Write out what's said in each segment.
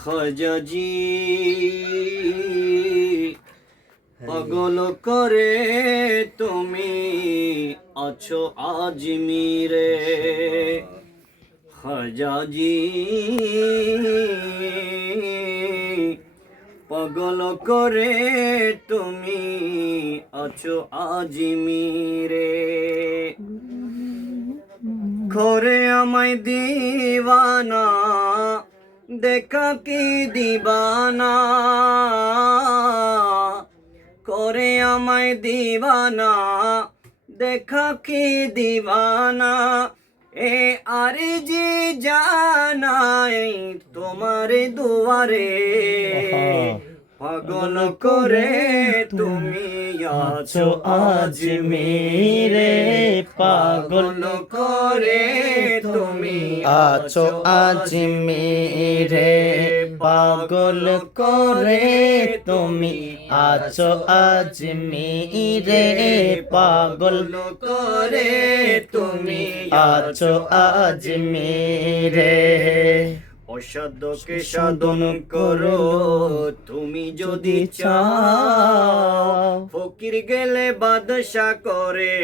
খাজাজি পাগল করে তুমি আছো আজমিরে খাজাজি পাগল করে তুমি আছো আজমিরে করে আমায় দিওয়ানা দেখা কি দিবানা করে আমায় দিবানা দেখা কি দিবানা এ আরজি জানাই তোমার দুয়ারে পাগল করে তুমি আছো আজমিরে পাগল করে তুমি আছো আজমিরে পাগল করে তুমি আছো আজমিরে পাগল করে তুমি আছো আজমিরে অসাধ্যকে সাধন করো তুমি যদি চাও ফকির গেলে বাদশা করে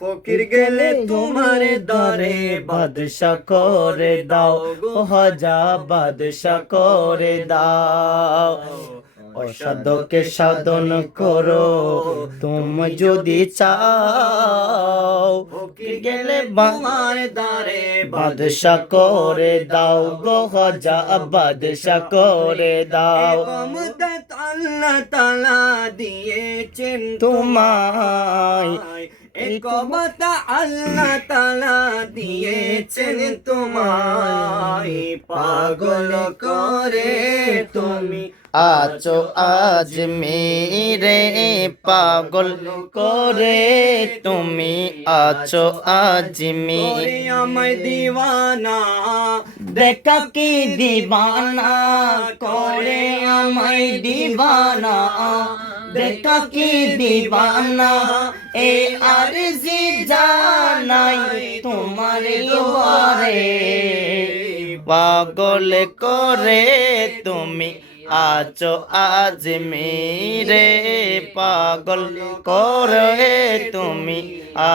ফকির গেলে তোমার দারে বাদশা করে দাও গো হাজা বাদশা করে দাও অসাধ্যকে সাধন করো তুমি যদি চাও ফকির গেলে তোমার দারে বাদশা করে দাও গো হাজা বাদশা করে দাও মদত আল্লাহ তাআলা দিয়েছেন তোমায় এই ক্ষমতা আল্লাহ তাআলা দিয়েছেন তোমায় পাগল করে তুমি আছো আজমিরে পাগল করে তুমি আছো আজমিরে করে আমায় দিওয়ানা দেখা কি দিবানা করে আমায় দিবানা দেখা কি দিবানা এ আরজি জানাই তোমার দুয়ারে পাগল করে তুমি আছো আজমিরে পাগল করে তুমি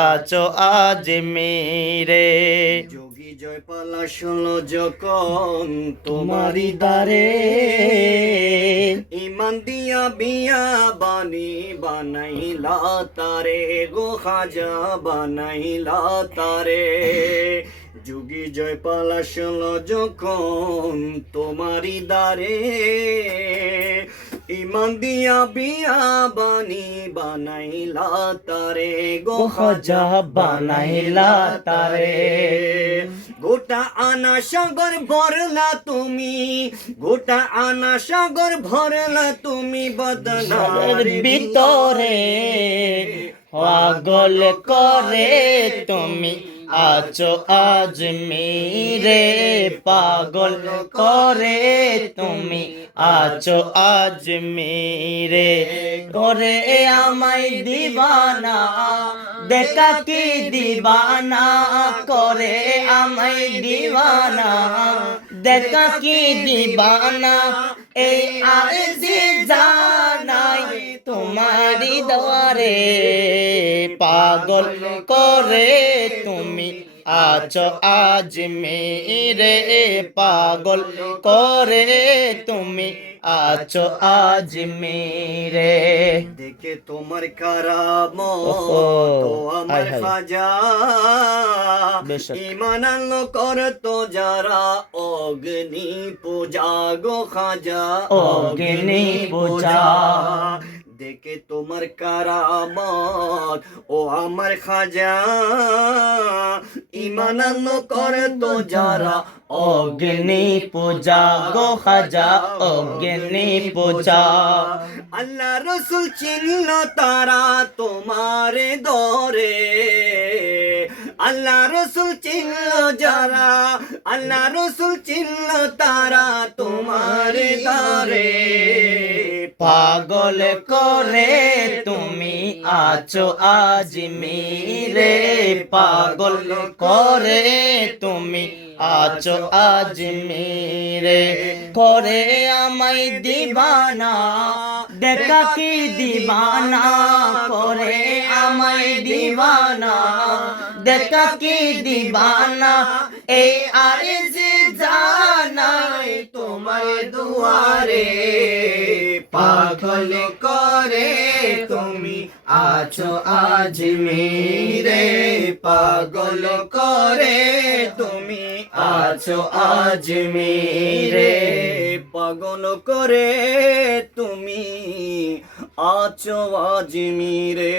আছো আজমিরে যোগী জয়পাল আসলো যখন তোমারি দারে ইমান দিয়া বিয়া বানি বানাইলা তারে গো খাজা বানাইলা তারে যোগী জয়পাল আসলো যখন তোমারি দারে ইমান দিয়া বিয়া বানি বানাইলা তারে গো খাজা বানাইলা তারে গোটা আনা সাগর ভরলা তুমি গোটা আনা সাগর ভরলা তুমি বদনার ভিতরে পাগল করে তুমি আছো আজমিরে পাগল করে তুমি আছো আজমিরে করে আমায় দিবানা দেখা কি দিবানা করে আমায় দিবানা দেখা কি দিবানা এই আরজি জানাই তোমারি দ্বারে পাগল করে তুমি আছো আজমিরে পাগল করে তুমি আছো আজমিরে দেখে তোমার কারামত তো আমার খাজা ঈমান আনলো করতো যারা অগ্নি পূজা গো খাজা অগ্নি পূজা দেখে তোমার কারামত ও আমার খাজা ঈমান আনলো করতো যারা অগ্নি পূজা গো খাজা অগ্নি পূজা আল্লাহ রসুল চিনল তারা তোমারে দরে আল্লাহ রসুল চিনল যারা আল্লাহ রসুল চিনল তারা তোমারে দরে পাগল করে তুমি আছো আজমিরে পাগল করে তুমি আছো আজমিরে করে আমায় দিবানা দেখা কি দিবানা করে আমায় দিবানা দেখা কি দিবানা এই আরজি জানাই তোমার দুয়ারে পাগল করে তুমি আছো আজমিরে পাগল করে তুমি আছো আজমিরে পাগল করে তুমি আছো আজমিরে।